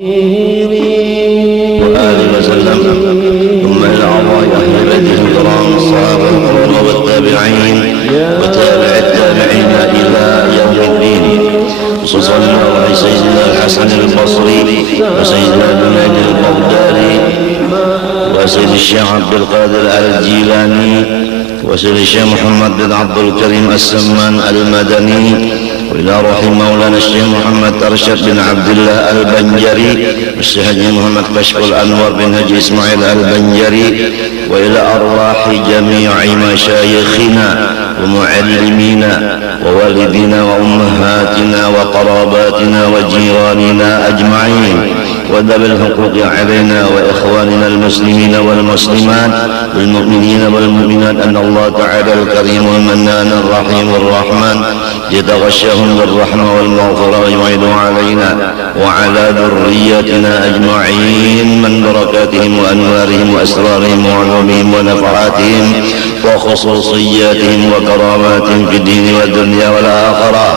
وآله وسلم. ثم إلى أعضاء أهل بيته الكرام الصحابة الكرام والتابعين وتابع التابعين إلى يوم الدين. خصوصا على سيدنا الحسن البصري وسيدنا جنيد البغدادي وسيد الشيخ عبد القادر الجيلاني وسيد الشيخ محمد بن عبد الكريم السمان المدني، وإلى روح مولانا الشيخ محمد أرشد بن عبد الله البنجري والشيخ محمد كشف الأنور بن هجي إسماعيل البنجري، وإلى أرواح جميع مشايخنا ومعلمينا ووالدينا وأمهاتنا وقراباتنا وجيراننا أجمعين، وذوي الحقوق علينا وإخواننا المسلمين والمسلمات والمؤمنين والمؤمنات، أن الله تعالى الكريم المنان الرحيم الرحمن يتغشاهم بالرحمة والمغفرة ويعيد علينا وعلى ذريتنا أجمعين من بركاتهم وأنوارهم وأسرارهم وعلومهم ونفعاتهم وخصوصياتهم وكراماتهم في الدين والدنيا والآخرة،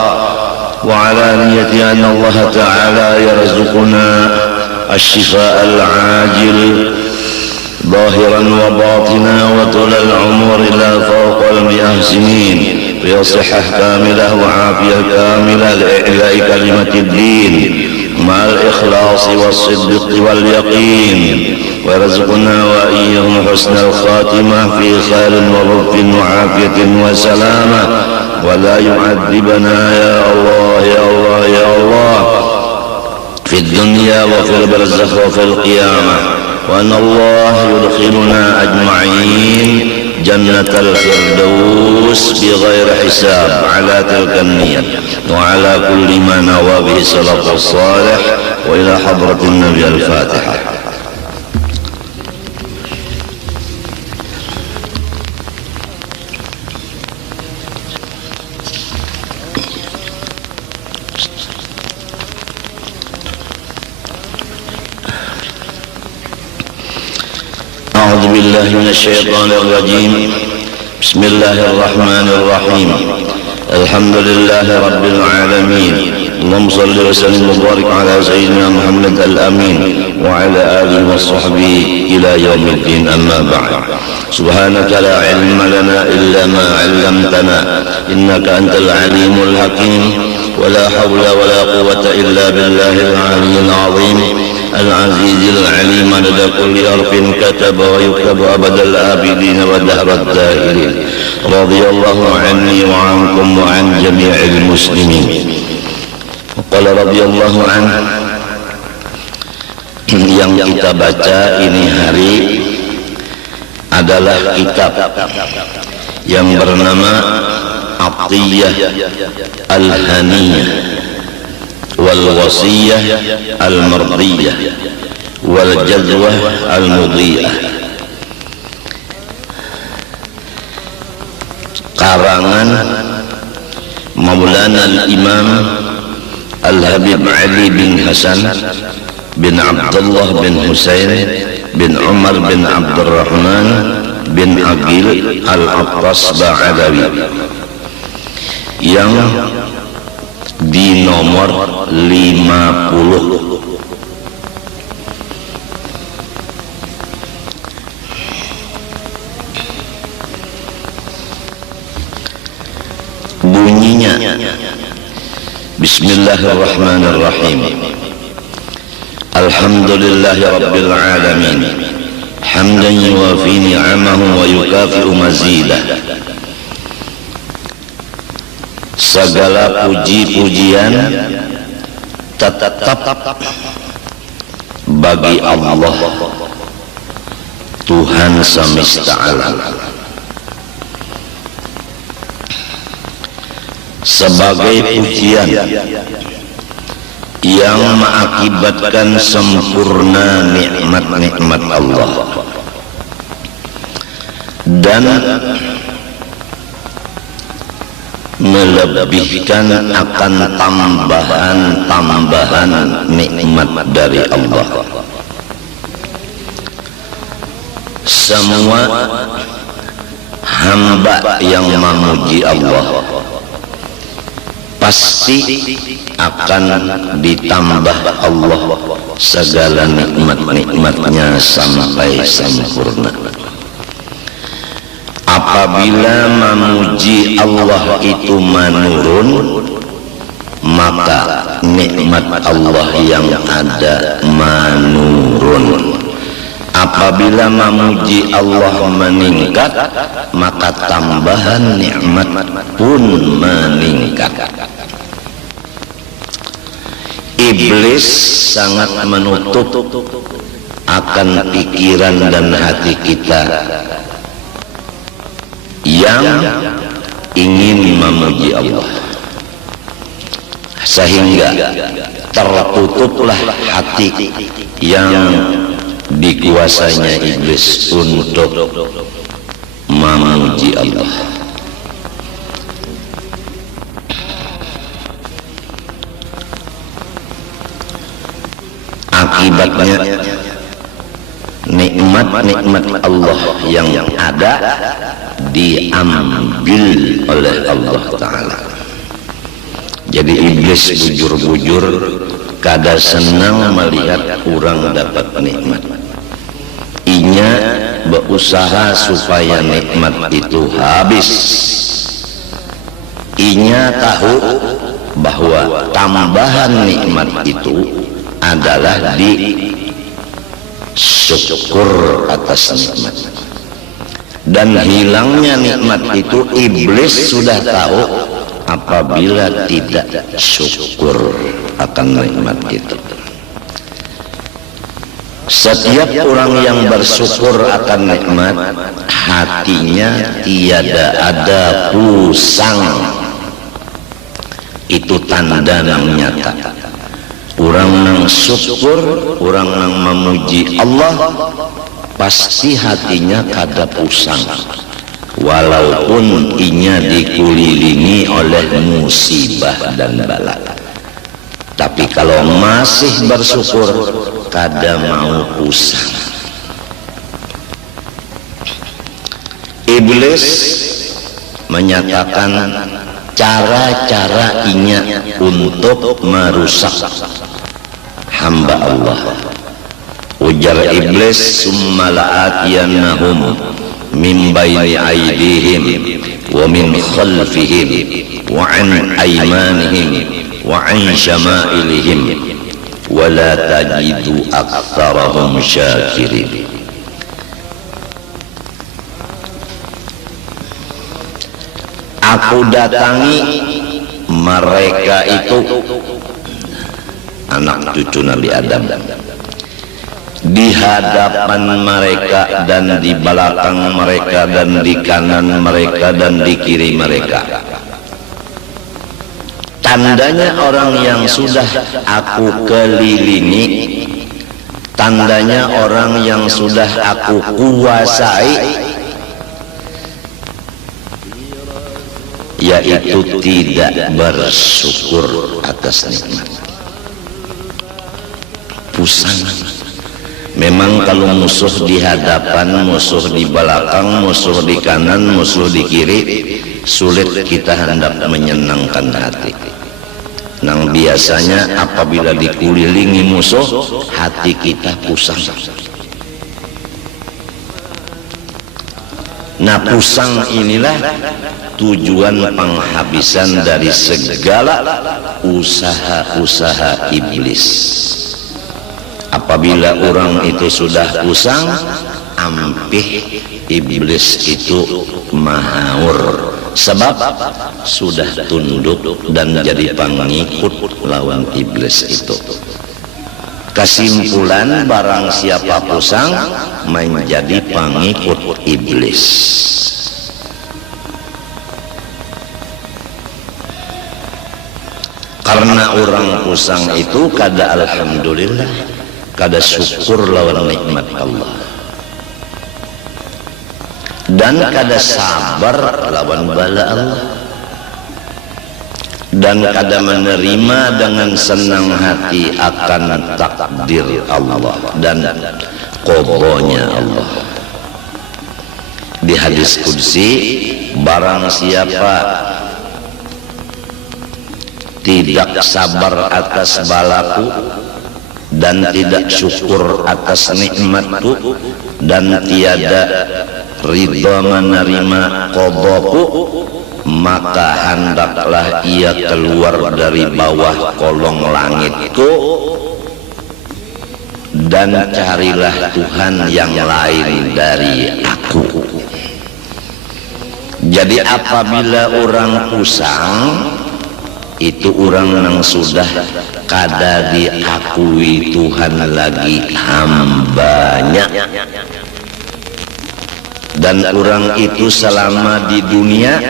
وعلى نية أن الله تعالى يرزقنا الشفاء العاجل ظاهرا وباطنا وطول العمر لا فوق 100 سنين، في صحة كاملة وعافية كاملة لإعلاء كلمة الدين مع الإخلاص والصدق واليقين، ويرزقنا وإياهم حسن الخاتمة في خير ولطف وعافية وسلامة، ولا يعذبنا يا الله يا الله يا الله في الدنيا وفي البرزخ وفي القيامة، وأن الله يدخلنا أجمعين جنة الفردوس بغير حساب على تلك النية وعلى كل ما نوى به السلف الصالح. وإلى حضرة النبي الفاتحة. أعوذ بالله من الشيطان الرجيم. بسم الله الرحمن الرحيم. الحمد لله رب العالمين. اللهم صل وسلم وبارك على سيدنا محمد الأمين وعلى آله وصحبه إلى يوم الدين. أما بعد، سبحانك لا علم لنا إلا ما علمتنا إنك أنت العليم الحكيم، ولا حول ولا قوة إلا بالله العلي العظيم العزيز العليم عدد كل حرف كتب ويكتب أبد الآبدين ودهر الدائرين. رضي الله عني وعنكم وعن جميع المسلمين. وقال رضي الله عنه. Yang kita baca ini hari adalah kitab yang bernama Atiyah Al-Haniyah wal Wasiyah Al-Mardiyah wal Jazwah Al-Mudiyah, karangan Maulana Al-Imam Al-Habib Ali bin Hasan bin Abdullah bin Husain bin Umar bin Abdurrahman bin Aqil Al-Attas Ba'adawi, yang di nomor 50. Bunyinya Bismillahirrahmanirrahim. Alhamdulillahi Rabbil Alamin, hamdan yuwafi ni'amahu wa yukafi'u mazidah. Segala puji-pujian tetap bagi Allah, Tuhan semesta alam, sebagai pujian yang mengakibatkan sempurna nikmat-nikmat Allah dan melebihkan akan tambahan-tambahan nikmat dari Allah. Semua hamba yang memuji Allah pasti akan ditambah Allah segala nikmat-nikmatnya sampai sempurna. Apabila memuji Allah itu menurun, maka nikmat Allah yang ada menurun. Apabila memuji Allah meningkat, maka tambahan nikmat pun meningkat. Iblis sangat menutup akan pikiran dan hati kita yang ingin memuji Allah, sehingga tertutuplah hati yang dikuasainya iblis untuk memuji Allah. Akibatnya nikmat-nikmat Allah yang ada diambil oleh Allah Ta'ala. Jadi iblis bujur-bujur kada senang melihat orang dapat nikmat. Inya berusaha supaya nikmat itu habis. Inya tahu bahwa tambahan nikmat itu adalah di syukur atas nikmat. Dan hilangnya nikmat itu iblis sudah tahu apabila tidak syukur akan nikmat itu. Setiap orang yang bersyukur akan nikmat, hatinya tiada ada pusang. Itu tanda yang nyata. Orang yang syukur, orang yang memuji Allah, pasti hatinya kada pusang. Walaupun inya dikelilingi oleh musibah dan bala. Tapi kalau masih bersyukur, kada mau pusang. Iblis menyatakan cara-cara inya untuk merusak hamba Allah. Ujar iblis, summa la'atiyannahum min bayni aydihim wa min khalfihim wa an aymanihim wa an syama'ilihim wa la tajidu aktsarahum syakirin. Aku datangi mereka itu, anak cucu Nabi Adam, di hadapan mereka dan di belakang mereka dan di kanan mereka dan di kiri mereka. Tandanya orang yang sudah aku kelilingi, tandanya orang yang sudah aku kuasai, yaitu tidak bersyukur atas nikmat. Pusang. Memang kalau musuh di hadapan, musuh di belakang, musuh di kanan, musuh di kiri, sulit kita hendak menyenangkan hati. Nang biasanya apabila dikelilingi musuh, hati kita pusang. Nah, pusang inilah tujuan penghabisan dari segala usaha-usaha iblis. Apabila orang itu sudah pusang, ampih iblis itu mahaur, sebab sudah tunduk dan jadi pengikut lawan iblis itu. Kesimpulan, barang siapa pusang menjadi pengikut iblis. Karena orang pusang itu kada alhamdulillah, kada syukur lawan nikmat Allah, dan kada sabar lawan bala Allah, dan kada menerima dengan senang hati akan takdir Allah dan qadanya Allah. Di hadis qudsi, barang siapa tidak sabar atas balaku dan tidak syukur atas nikmatku dan tiada ridha menerima qadaku, maka hendaklah ia keluar dari bawah kolong langitku dan carilah Tuhan yang lain dari aku. Jadi apabila orang pusang, itu orang yang sudah kada diakui Tuhan lagi hambanya, dan orang itu selama di dunia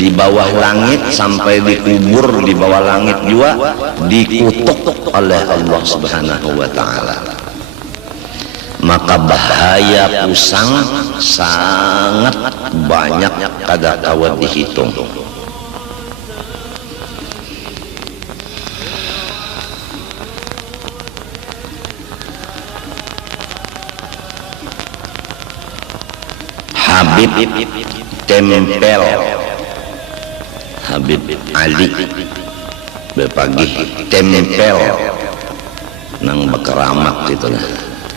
di bawah langit sampai dikubur di bawah langit juga dikutuk oleh Allah Subhanahu wa ta'ala. Maka bahaya pusang sangat banyak, kada kawat dihitung. Habib tempel, Habib Ali bepagi tempel nang bekeramat itu nah,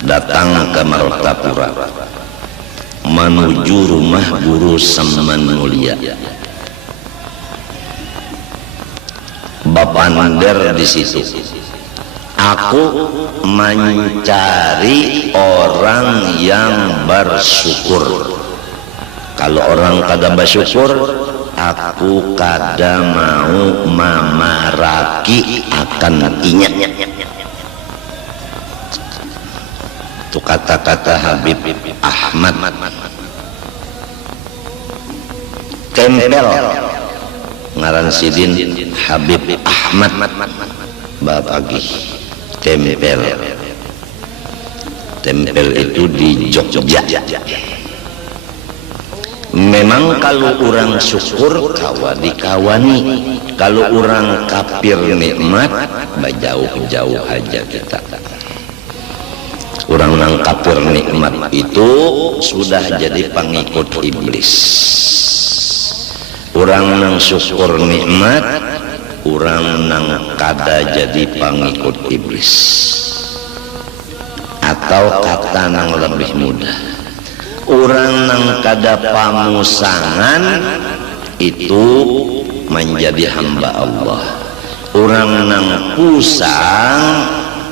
datang ke Martapura menuju rumah guru Saman Mulia. Bapander di situ. Aku mencari orang yang bersyukur. Kalau orang kada bersyukur, aku kada mau memaraki akan inya. Itu kata-kata Habib Ahmad tempel, ngaran sidin Habib Ahmad bapagi tempel. Tempel itu di Jogja. Memang kalau orang syukur kawa dikawani, kalau orang kafir nikmat jauh-jauh aja kita. Orang yang kafir nikmat itu sudah jadi pengikut iblis. Orang yang syukur nikmat, orang yang kada jadi pengikut iblis. Atau kata yang lebih mudah, orang yang kada pamusangan itu menjadi hamba Allah. Orang yang pusang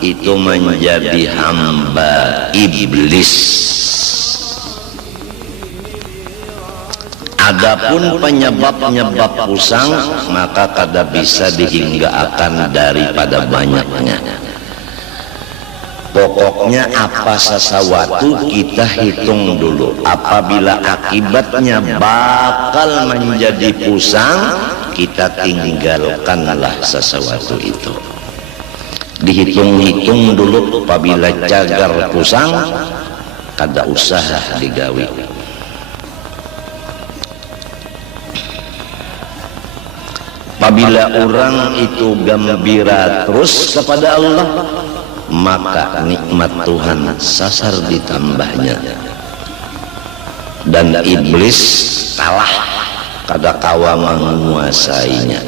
itu menjadi hamba iblis. Adapun penyebab-penyebab pusang maka kada bisa dihinggakan daripada banyaknya. Pokoknya apa sesuatu kita hitung dulu. Apabila akibatnya bakal menjadi pusang, kita tinggalkanlah sesuatu itu. Dihitung-hitung dulu. Apabila cagar pusang, kada usah digawi. Apabila orang itu gembira terus kepada Allah, maka nikmat Tuhan sasar ditambahnya, dan iblis kalah, kada kawa menguasainya.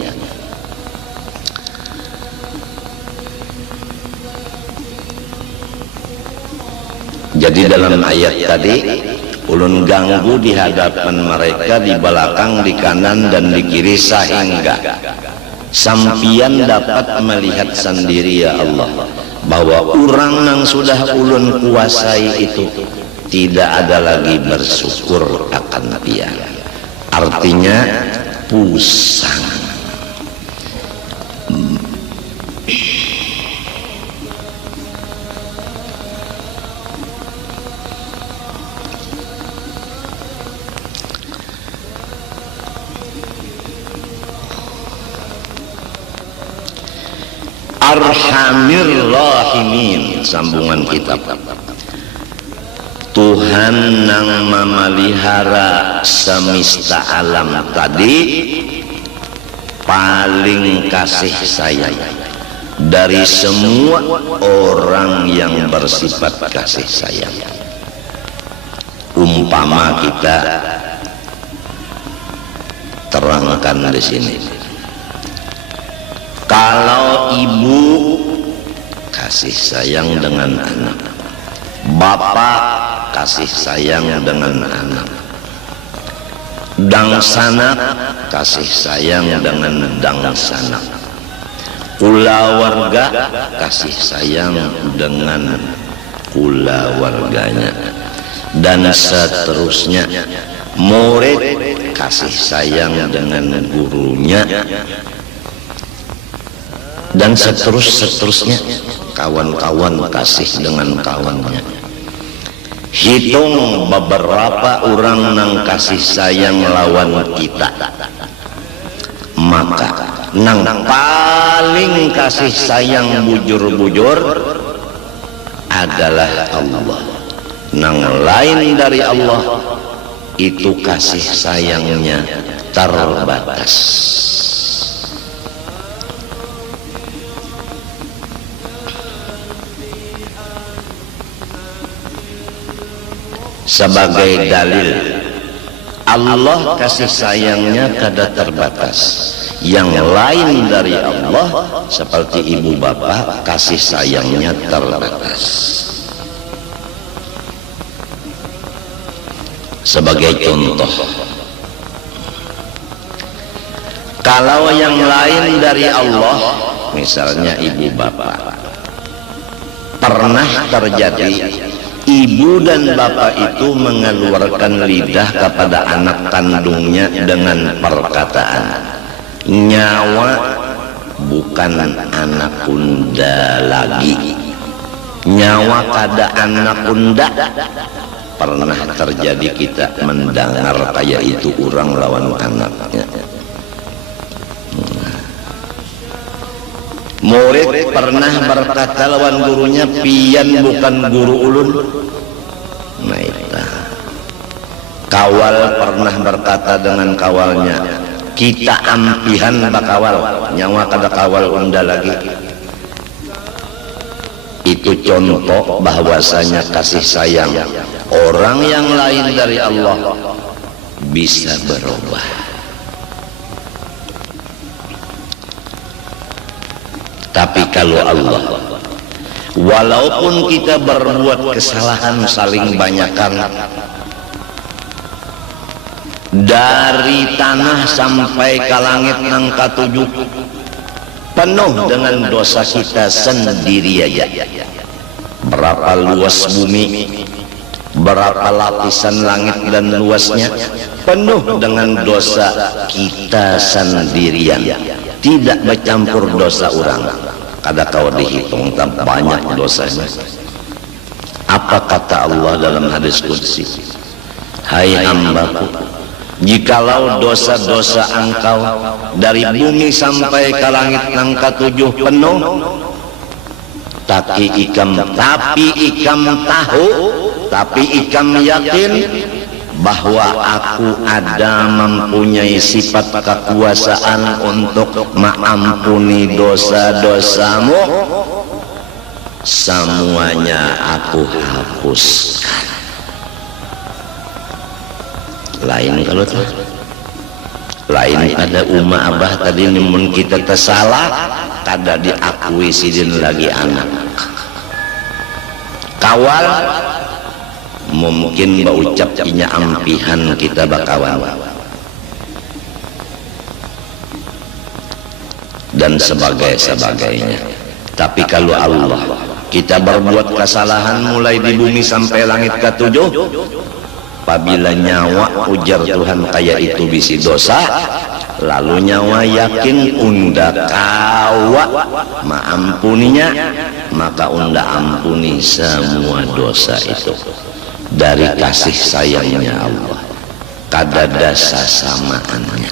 Jadi dalam ayat tadi, ulun ganggu di hadapan mereka, di belakang, di kanan dan di kiri, sehingga sampian dapat melihat sendiri ya Allah bahwa orang yang sudah ulun kuasai itu tidak ada lagi bersyukur akan dia. Artinya pusang. Arhamir Rahimin, sambungan kitab. Tuhan yang memelihara semesta alam tadi paling kasih sayang dari semua orang yang bersifat kasih sayang. Umpama kita terangkan di sini. Kalau ibu kasih sayang dengan anak, bapak kasih sayang dengan anak, dangsanak kasih sayang dengan dangsanak, kulawarga kasih sayang dengan kulawarganya, dan seterusnya. Murid kasih sayang dengan gurunya, dan seterusnya. Kawan-kawan kasih dengan kawannya. Hitung beberapa orang nang kasih sayang lawan kita, maka nang paling kasih sayang bujur-bujur adalah Allah. Nang lain dari Allah itu kasih sayangnya terbatas. Sebagai dalil, Allah kasih sayangnya kada terbatas. Yang lain dari Allah seperti ibu bapak kasih sayangnya terbatas. Sebagai contoh, kalau yang lain dari Allah, misalnya ibu bapak, pernah terjadi ibu dan bapak itu mengeluarkan lidah kepada anak kandungnya dengan perkataan, nyawa bukan anak unda lagi, nyawa kada anak unda. Pernah terjadi kita mendengar kayak itu orang lawan anaknya. Murid pernah berkata lawan gurunya, pian bukan guru ulun. Nah itu. Kawal pernah berkata dengan kawalnya, kita ampihan bakawal, nyawa kada kawal unda lagi. Itu contoh bahwasanya kasih sayang orang yang lain dari Allah bisa berubah. Tapi kalau Allah, walaupun kita berbuat kesalahan saling banyakan, dari tanah sampai ke langit nang katujuh, penuh dengan dosa kita sendiri aja. Berapa luas bumi, berapa lapisan langit dan luasnya, penuh dengan dosa kita sendirian, tidak bercampur dosa orang. Kada kau dihitung, tak banyak dosanya. Apa kata Allah dalam hadis qudsi? Hai hambaku, jikalau dosa-dosa engkau dari bumi sampai ke langit nang katujuh penuh, tapi ikam tahu, tapi ikam yakin bahwa aku ada mempunyai sifat kekuasaan untuk mengampuni dosa-dosamu, semuanya aku hapuskan. Lain kalau tuh lain pada umat abah tadi namun kita tersalah kada diakui sidin lagi anak kawal mungkin baucap inya ampihan kita bakawan dan sebagainya. Tapi kalau Allah, kita berbuat kesalahan mulai di bumi sampai langit ketujuh, apabila nyawa ujar Tuhan kayak itu bisi dosa, lalu nyawa yakin unda kawa maampuninya, maka unda ampuni semua dosa itu dari kasih sayangnya Allah, kada dasa samaannya.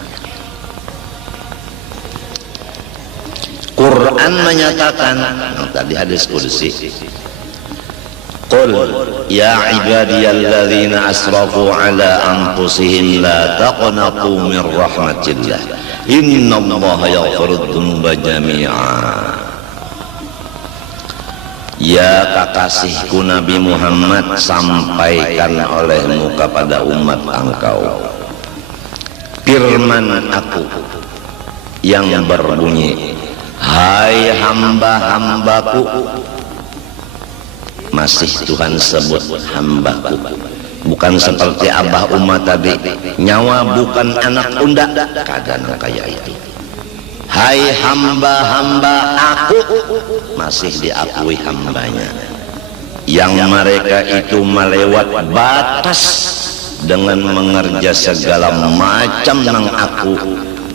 Quran menyatakan, tadi hadis qudsi, Qul ya ibadiyalladzina asrafu ala anfusihim la taqnatu min rahmatillah innallaha yaghfirudz dzunuba jami'a. Ya kekasihku Nabi Muhammad, sampaikan olehmu kepada umat engkau firman aku yang berbunyi, hai hamba-hambaku, masih Tuhan sebut hambaku, bukan seperti Abah Umar tadi, nyawa bukan anak unda, kadang kayak itu. Hai hamba-hamba aku, masih diakui hambanya, yang mereka itu melewat batas dengan mengerja segala macam yang aku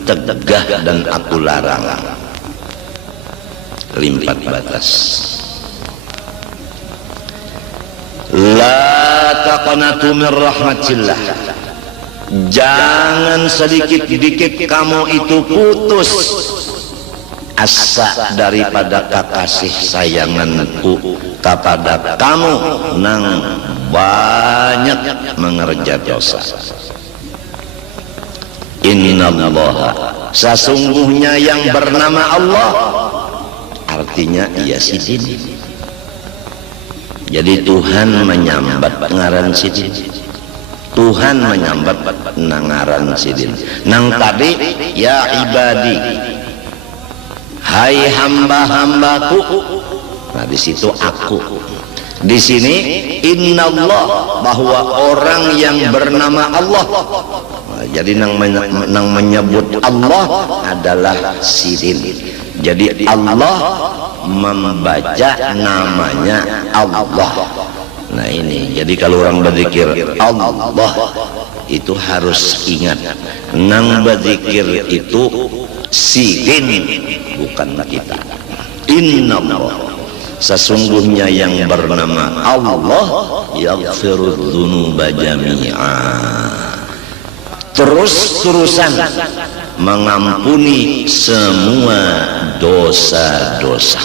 tegah dan aku larang, limpat batas. La taqnatu min rahmatillah, jangan sedikit-dikit kamu itu putus asa daripada kekasih sayanganku kepada kamu nang banyak mengerja dosa. Innallaha, sesungguhnya yang bernama Allah, artinya ia sidin. Jadi Tuhan menyambat ngaran sidin, Tuhan menyambat nangaran sidin. Nang tadi ya ibadi, hai hamba-hambaku, nah di situ aku, di sini innallah, bahwa orang yang bernama Allah. Nah, jadi nang menyebut Allah adalah sidin. Jadi Allah membaca namanya Allah. Nah ini, jadi kalau orang berzikir Allah itu harus ingat, nang berzikir itu sidin, bukan kita. Innallah, sesungguhnya yang bernama Allah, yaghfirudz dzunuba jami'a, terus-terusan mengampuni semua dosa-dosa.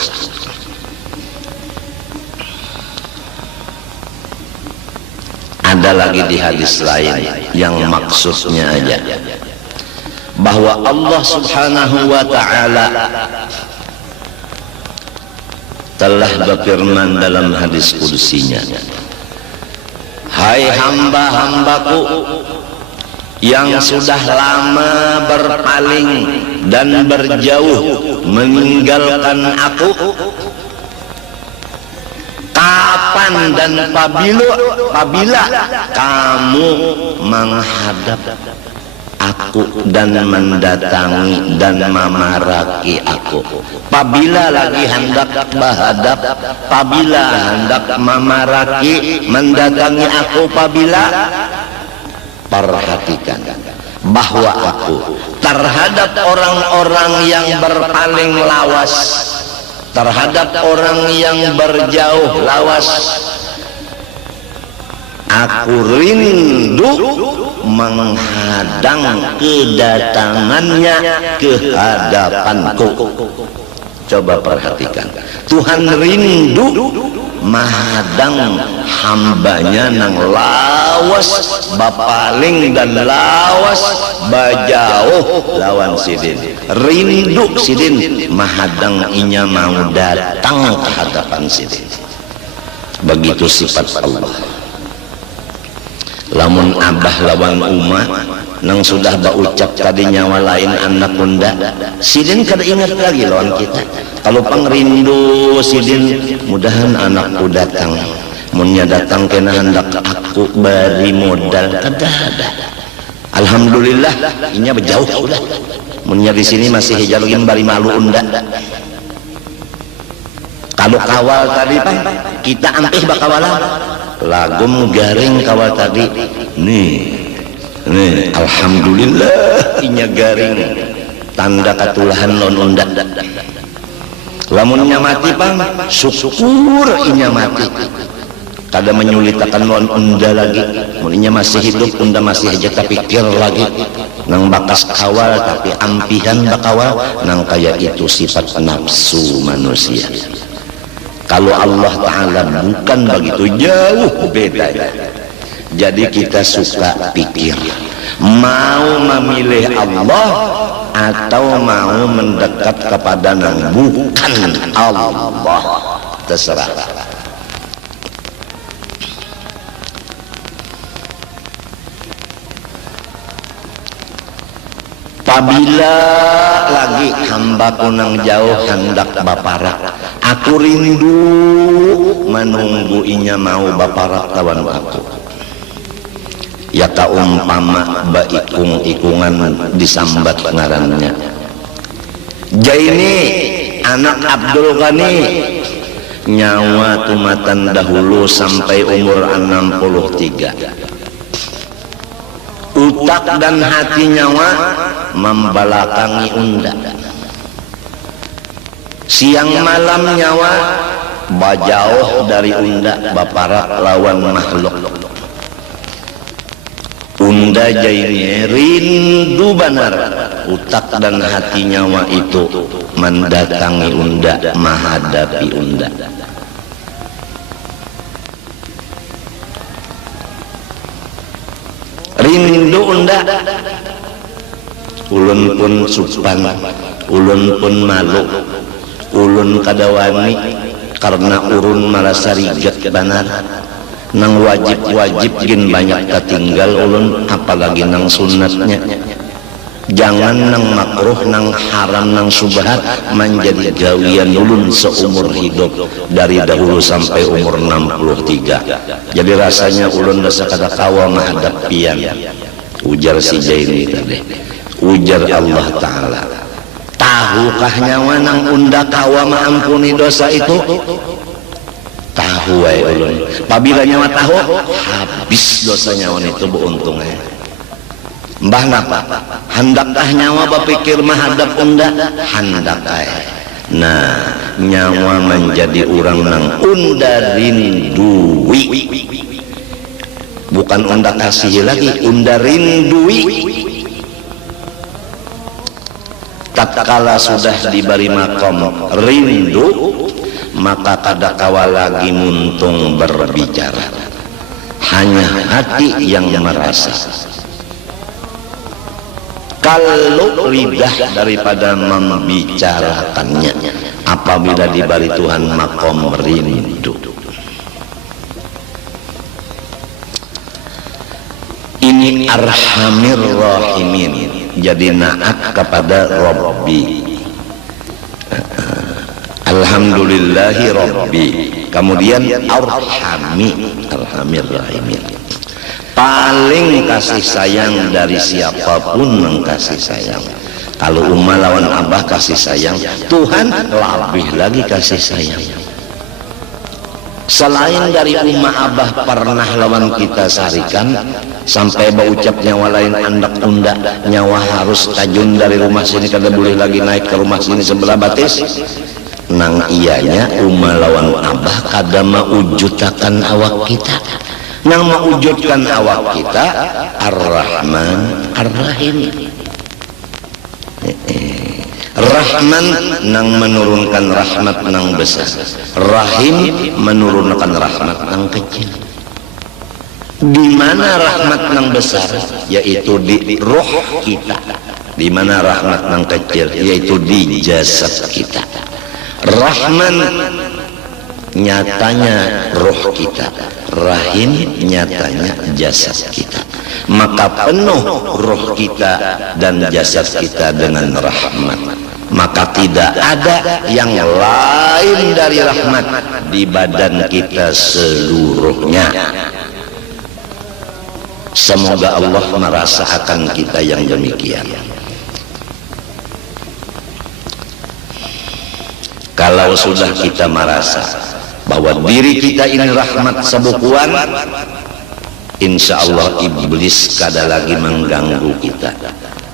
Ada lagi di hadis lain yang maksudnya aja, bahwa Allah subhanahu wa ta'ala telah berfirman dalam hadis kudusinya, hai hamba-hambaku yang sudah lama berpaling dan berjauh meninggalkan aku, kapan dan apabila kamu menghadap aku dan mendatangi dan memaraki aku, apabila lagi hendak menghadap, apabila hendak memaraki mendatangi aku, apabila, perhatikan bahwa aku terhadap orang-orang yang berpaling lawas, terhadap orang yang berjauh lawas, aku rindu menghadang kedatangannya ke hadapanku. Coba perhatikan, Tuhan rindu menghadang hambanya nang lawas bapaling dan lawas bajauh lawan sidin. Rindu sidin menghadang inya mau datang ke hadapan sidin. Begitu sifat Allah. Lamun abah lawan umma nang sudah berucap tadi nyawa lain anak bunda, sidin kada ingat lagi lawan kita. Kalau pangrindu sidin, mudahan anakku datang, munnya datang kena hendak aku beri modal, kada ada. Alhamdulillah inya berjauh sudah, munnya di sini masih hijalugin bari malu unda. Kalau kawal tadi pak kita ampih bakawalan lagum garing kawal tadi nih alhamdulillah inya garing tanda katulahan non unda. Lamunnya mati pang syukur inya mati, kada menyulitakan non unda lagi. Muninya masih hidup unda masih aja terpikir lagi nang bakas kawal, tapi ampihan bakawal nang kaya itu sifat nafsu manusia. Kalau Allah Ta'ala bukan begitu, jauh beda. Jadi kita suka pikir, mau memilih Allah atau mau mendekat kepada yang bukan Allah, terserah. Apabila lagi hamba kunang jauh hendak baparak, aku rindu menunggu inya mau baparak tawan aku. Ya kaumpama baikung-ikungan disambat ngarannya. Jaini anak Abdul Ghani nyawa tumatan dahulu sampai umur 63. Utak dan hati nyawa membelakangi unda. Siang malam nyawa bajauh dari unda baparak lawan makhluk. Unda jaini rindu benar. Utak dan hati nyawa itu mendatangi unda, menghadapi unda. Rindu unda, ulun pun supan, ulun pun malu, ulun kadawani karena urun merasa rigat benar. Nang wajib-wajib gin banyak ketinggal ulun, apalagi nang sunatnya. Jangan nang makruh, nang haram, nang subhat menjadi gawian ulun seumur hidup dari dahulu sampai umur 63. Jadi rasanya ulun rasa kada kawa menghadapian. Ujar si Jaini tadi, ujar Allah Ta'ala, tahukah nyawa nang unda kawa maampuni dosa itu? Tahu wae ulun. Apabila nyawa tahu, habis dosa nyawa itu beruntungnya. Mbah napa? Hendakkah nyawa berpikir menghadap unda? Hendak ae. Nah, nyawa menjadi orang nang unda rindui. Bukan unda kasih lagi, unda rindui. Tatkala sudah diberi makom rindu, maka kada kawa lagi muntung berbicara. Hanya hati yang merasa. Kalau lidah daripada membicarakannya apabila diberi Tuhan makom rindu. Ini arhamir rahimin, jadi naat kepada Rabbi. Alhamdulillahi Rabbi. Kemudian arhamir rahimin, paling kasih sayang dari siapapun yang kasih sayang. Kalau umma lawan abah kasih sayang, Tuhan lebih lagi kasih sayang. Selain dari umma abah pernah lawan kita sarikan sampai berucap nyawa lain andak unda, nyawa harus tajun dari rumah sini kada boleh lagi naik ke rumah sini sebelah batis. Nang ianya umma lawan abah kada maujutakan awak kita. Yang mewujudkan awak kita Ar-Rahman Ar-Rahim. Rahman nang menurunkan rahmat nang besar, Rahim menurunkan rahmat nang kecil. Di mana rahmat nang besar? Yaitu di roh kita. Di mana rahmat nang kecil? Yaitu di jasad kita. Rahman nyatanya roh kita, Rahim nyatanya jasad kita. Maka penuh roh kita dan jasad kita dengan rahmat. Maka tidak ada yang lain dari rahmat di badan kita seluruhnya. Semoga Allah merasakan kita yang demikian. Kalau sudah kita merasa bahwa diri kita ini rahmat sebukuan, insya Allah iblis kada lagi mengganggu kita.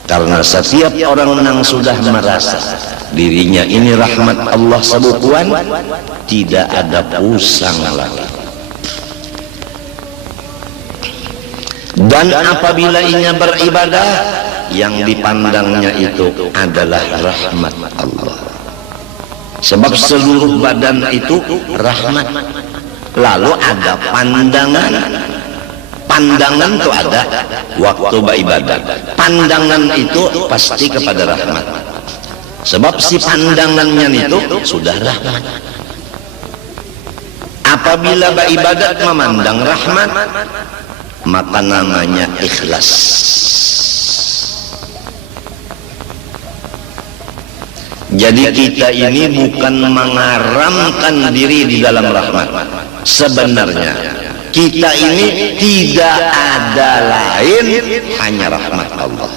Karena setiap orang yang sudah merasa dirinya ini rahmat Allah sebukuan, tidak ada pusang lagi. Dan apabila ia beribadah, yang dipandangnya itu adalah rahmat Allah. Sebab seluruh badan itu rahmat. Lalu ada pandangan. Pandangan itu ada waktu beribadah. Pandangan itu pasti kepada rahmat. Sebab si pandangannya itu sudah rahmat. Apabila beribadat memandang rahmat, maka namanya ikhlas. Jadi kita ini bukan mengaramkan diri di dalam rahmat. Sebenarnya kita ini tidak ada lain hanya rahmat Allah.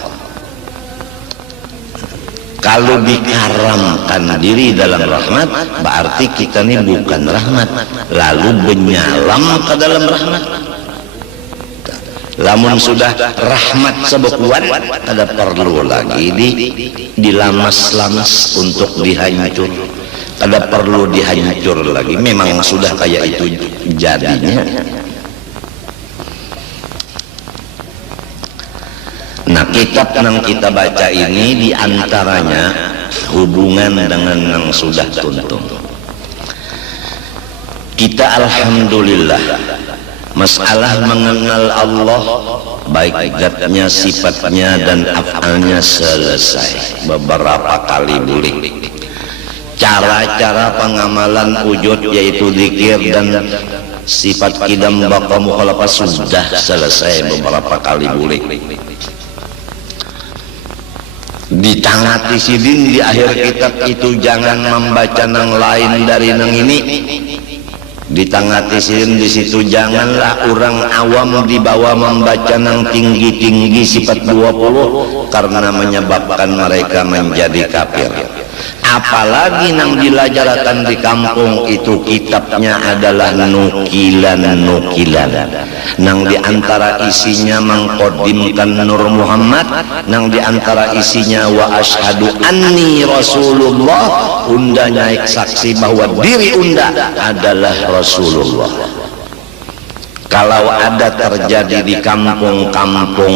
Kalau dikaramkan diri dalam rahmat, berarti kita ini bukan rahmat, lalu benyalam ke dalam rahmat. Lamun sudah rahmat sebekuan, ada perlu lagi dilamas-lamas untuk dihancur. Ada perlu dihancur lagi. Memang sudah kayak itu jadinya. Nah, kitab yang kita baca ini diantaranya hubungan dengan yang sudah tuntung. Kita alhamdulillah masalah mengenal Allah, baik zatnya, sifatnya dan af'alnya selesai beberapa kali bulik. Cara-cara pengamalan wujud yaitu zikir dan sifat qidam baqa mukhalafah sudah selesai beberapa kali bulik. Ditangati sidin di akhir kitab itu jangan membaca nang lain dari nang ini. Ditangati sidin di situ janganlah orang awam dibawa membaca nang tinggi-tinggi sifat 20 karena menyebabkan mereka menjadi kafir. Apalagi nang dilajarkan di kampung itu kitabnya adalah nukilan-nukilan. Nang diantara isinya mengkodimkan Nur Muhammad, nang diantara isinya wa asyhadu anni Rasulullah, unda naik saksi bahwa diri unda adalah Rasulullah. Kalau ada terjadi di kampung-kampung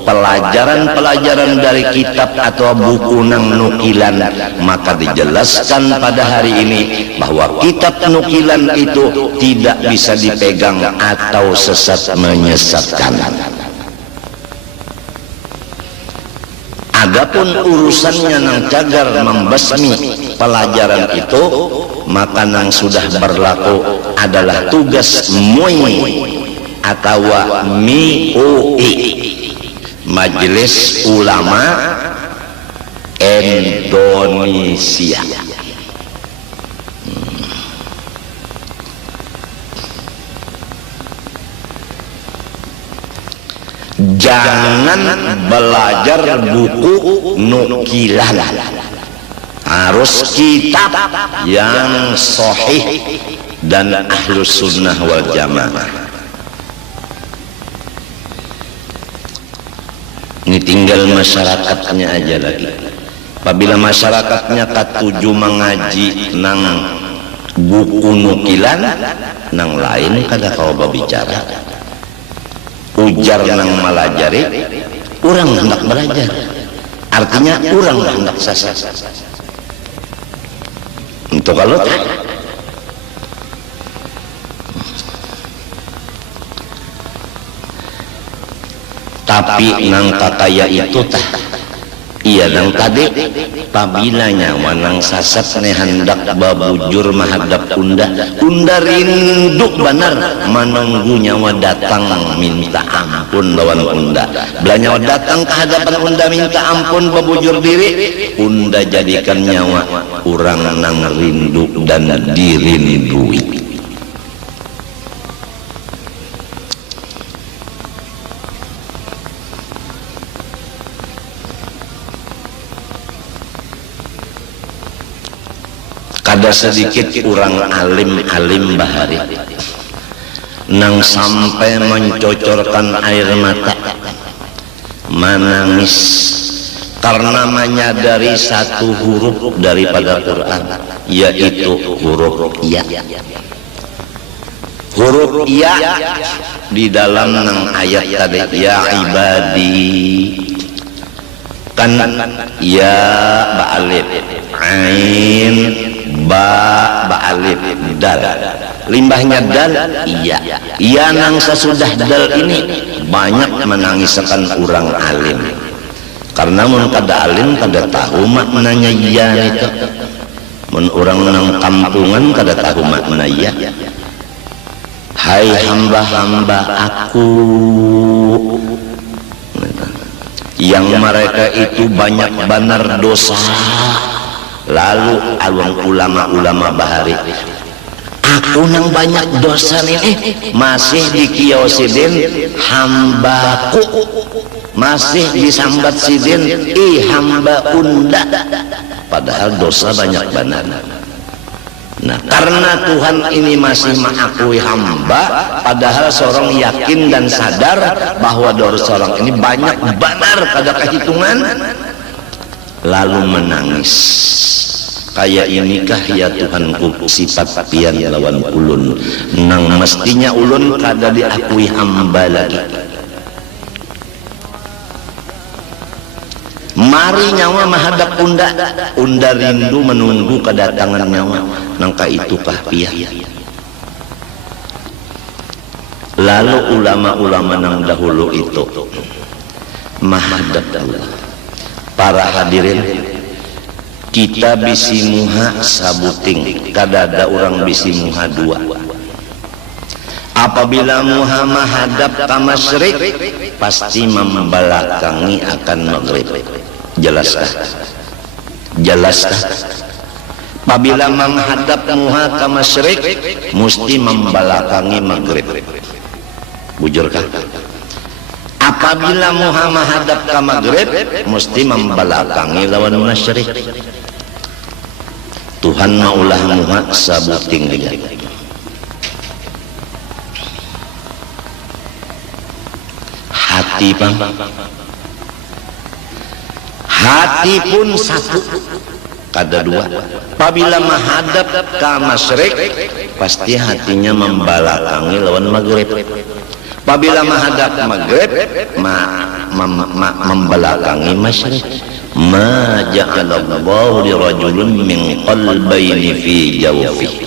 pelajaran-pelajaran dari kitab atau buku nang nukilan, maka dijelaskan pada hari ini bahwa kitab nukilan itu tidak bisa dipegang atau sesat menyesatkan. Adapun urusannya nang cagar membasmi pelajaran itu, maka nang sudah berlaku adalah tugas MUI atau MIUI, Majelis Ulama Indonesia. Jangan belajar buku nukilan, harus kitab yang sahih dan ahlus sunnah wal jamaah. Ini tinggal masyarakatnya aja lagi. Apabila masyarakatnya katuju mengaji nang buku nukilan, nang lain kada kau berbicara. Ujar nang malajari, orang hendak belajar. Artinya orang hendak sasar. Untuk kalau tapi nang kakaya itu tah iya nang tadi pabilanya wanang sasat ne hendak babujur mahadap unda rindu benar menunggu nyawa datang minta ampun lawan unda. Bila nyawa datang ke hadapan unda minta ampun babujur diri, unda jadikan nyawa orang nang rindu dan dirindui. Ada sedikit orang alim bahari nang sampai mencocorkan air mata, menangis karena menyadari satu huruf daripada Quran, yaitu huruf ya. Huruf ya di dalam nang ayat tadi, ya ibadi, kan ya ba'alif, ain ba alif dal, limbahnya dal iya. Iya nang sesudah dal ini banyak menangiskan orang alim, karena mun kada alim kada tahu maknanya iya itu. Mun orang nang kampungan kada tahu makna iya. Hai hamba-hamba aku yang mereka itu banyak benar dosa, Lalu alun ulama-ulama bahari, aku nang banyak dosa nih masih dikiosidin hambaku, masih disambat sidin hamba unda, padahal dosa banyak benar. Nah, karena Tuhan ini masih mengakui hamba, padahal seorang yakin dan sadar bahwa dosa seorang ini banyak benar pada kehitungan, lalu menangis. Kayak inikah ya Tuhanku sifat pian lawan ulun, nang mestinya ulun kada diakui hamba lagi. Mari nyawa menghadap unda rindu menunggu kedatangan nyawa, nangka itukah pian. Lalu ulama-ulama nang dahulu itu menghadap Allah. Para hadirin, kita bisi muha sabuting, kadada orang bisi muha dua. Apabila muha menghadap ke masyrik, pasti membelakangi akan maghrib. Jelaskah? Jelaskah? Apabila menghadap muha ke masyrik, mesti membelakangi maghrib. Bujurkah? Apabila muha menghadap ke maghrib, mesti membelakangi lawan masyrik. Tuhan maulah muha sabuting dia. Hati bang, hati pun satu, kada dua. Apabila menghadap ke masyrik, pasti hatinya membelakangi lawan maghrib. Apabila menghadap maghrib, membelakangi masyrik. Ma ja'alallahu li rajulin min qalbayni fi jawfihi.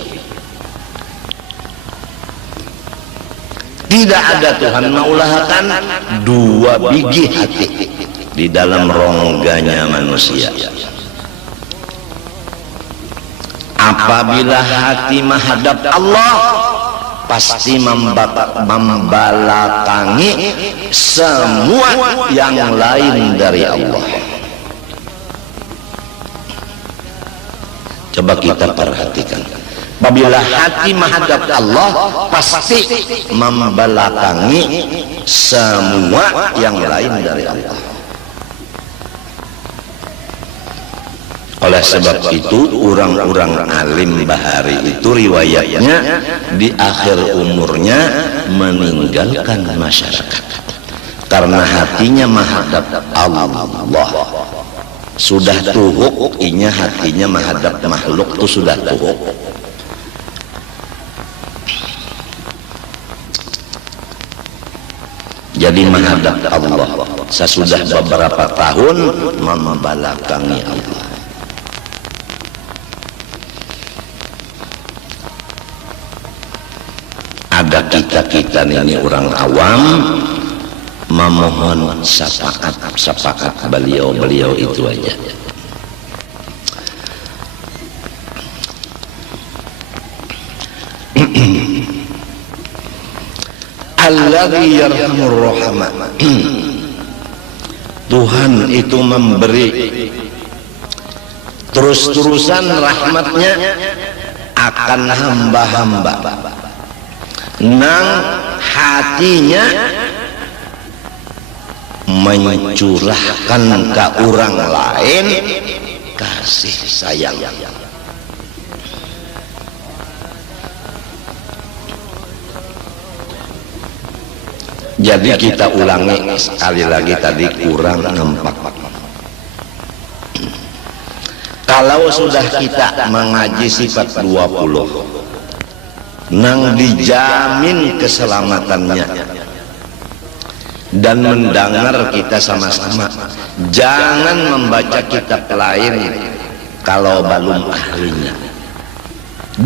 Tidak ada Tuhan maulahakan dua biji hati di dalam rongganya manusia. Apabila hati menghadap Allah, pasti membelakangi semua yang lain dari Allah. Coba kita perhatikan. Apabila hati menghadap Allah, pasti membelakangi semua yang lain dari Allah. Oleh sebab itu, orang-orang alim bahari itu riwayatnya di akhir umurnya meninggalkan masyarakat karena hatinya menghadap Allah. Sudah tuhuk, inya hatinya menghadap makhluk itu sudah tuhuk. Jadi menghadap Allah sesudah beberapa tahun membelakangi Allah. Ada kita ini orang awam memohon syafaat beliau itu aja. Alladzi yarhamur rahama. Tuhan itu memberi terus-terusan rahmatnya akan hamba-hamba nang hatinya mencurahkan ke orang lain kasih sayang. Jadi kita ulangi sekali lagi tadi, kurang nampak. Kalau sudah kita mengaji sifat 20 nang dijamin keselamatannya dan mendengar kita sama-sama, jangan membaca kitab lain kalau belum ahlinya,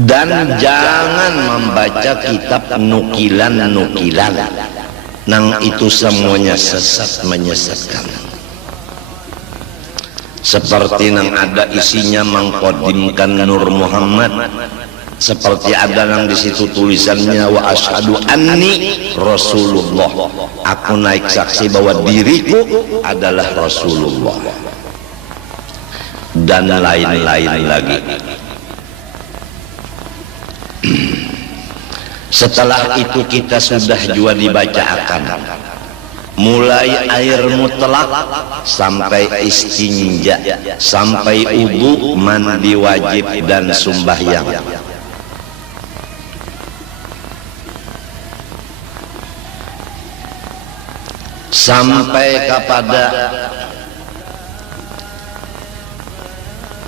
dan jangan membaca kitab nukilan-nukilan nang itu semuanya sesat menyesatkan. Seperti nang ada isinya mengkodimkan Nur Muhammad, seperti ada nang di situ tulisannya wa asyhadu anni Rasulullah, aku naik saksi bahwa diriku adalah Rasulullah. dan lain-lain lagi. Setelah itu kita sudah juga dibacakan mulai air mutlak sampai istinja, sampai wudu, mandi wajib dan sembahyang. Sampai kepada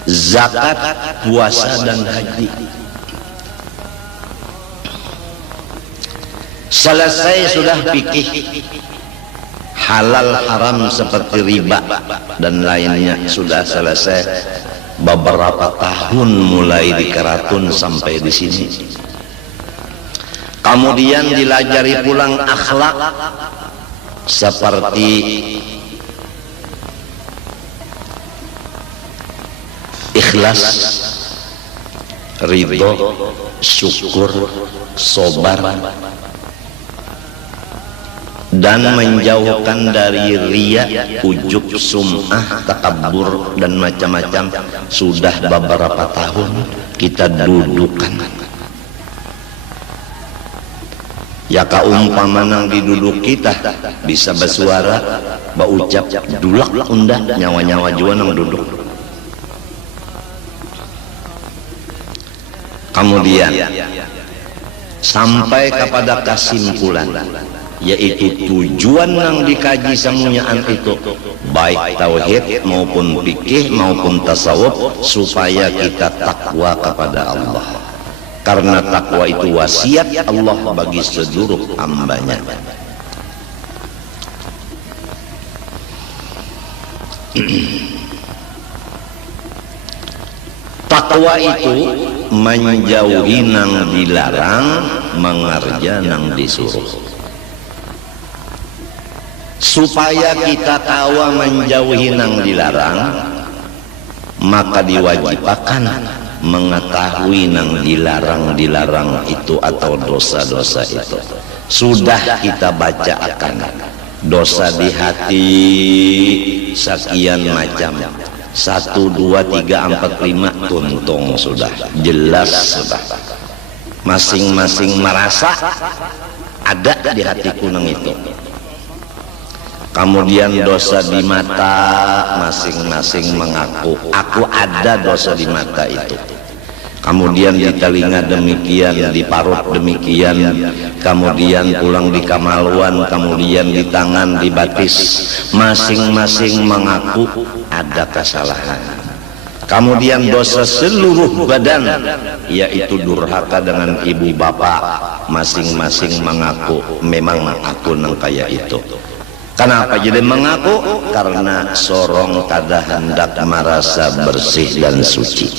zakat, puasa dan haji. Selesai sudah fikih halal haram seperti riba dan lainnya sudah selesai. Beberapa tahun mulai di Keratun sampai di sini. Kemudian dilajari pulang akhlak seperti ikhlas, ridho, syukur, sabar, dan menjauhkan dari riya, ujub, sum'ah, takabur dan macam-macam. Sudah beberapa tahun kita dudukkan. Ya kaumpama nang diduduk kita bisa bersuara, baucap, dulak undah, nyawa-nyawa jua nang duduk. Kemudian sampai kepada kesimpulan, yaitu tujuan yang dikaji semuanyaan itu baik tauhid maupun fikih maupun tasawuf, supaya kita takwa kepada Allah, karena takwa itu wasiat Allah bagi seluruh hambanya. Takwa itu menjauhi nang dilarang, mengerja nang disuruh. Supaya kita tahu menjauhi nang dilarang, maka diwajibkan mengetahui nang dilarang itu atau dosa-dosa itu. Sudah kita baca akan dosa di hati sekian macam, 1, 2, 3, 4, 5 tuntung sudah jelas sudah. Masing-masing merasa ada di hatiku nang itu. Kemudian dosa di mata, masing-masing mengaku aku ada dosa di mata itu. Kemudian di telinga demikian, di parut demikian, kemudian pulang di kemaluan, kemudian di tangan, di batis, masing-masing mengaku ada kesalahan. Kemudian dosa seluruh badan, yaitu durhaka dengan ibu bapak, masing-masing mengaku memang aku nang kaya itu. Kenapa jadi mengaku? Karena sorong kada hendak merasa bersih dan suci.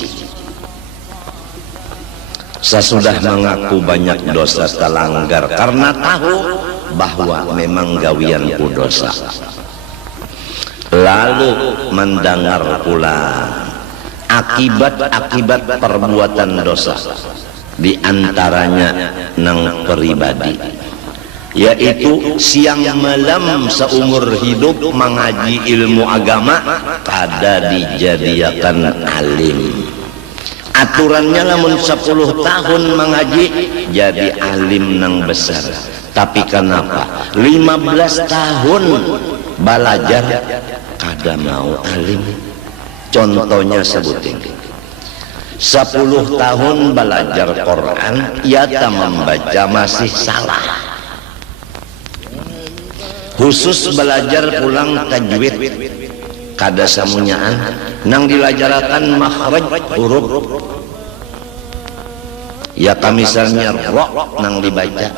Sesudah mengaku banyak dosa terlanggar karena tahu bahwa memang gawianku dosa. Lalu mendengar pula akibat-akibat perbuatan dosa, di antaranya nang pribadi, yaitu siang malam seumur hidup mengaji ilmu agama kada dijadiakan alim. Aturannya lamun 10 tahun mengaji jadi alim nang besar. Tapi kenapa 15 tahun belajar kada mau alim? Contohnya sebutin, 10 tahun belajar Quran, ia tak membaca masih salah. Khusus belajar pulang tajwid kada samunyaan, nang dilajarakan makhraj huruf. Ya misalnya ro nang dibaca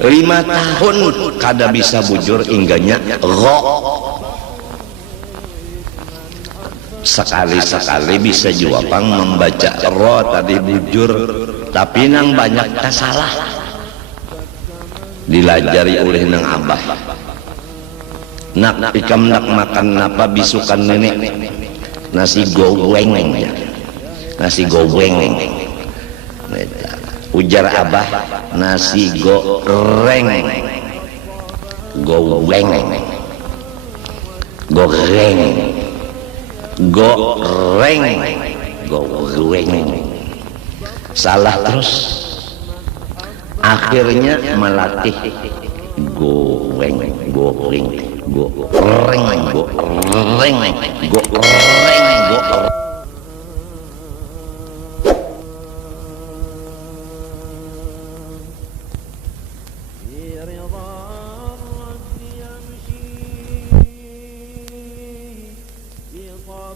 5 tahun kada bisa bujur ingganya ro. Sekali-sekali bisa juga pang membaca ro tadi bujur, tapi nang banyak salah. Dilajari oleh nang abah, nak ikam nak makan apa bisukan nenek, nasi goreng, nasi goreng. Ujar abah, nasi goreng, goreng, goreng, goreng, goreng. Salah terus, akhirnya melatih goreng, goreng, goreng, goreng, goreng, goreng.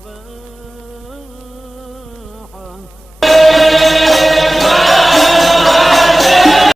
بطبع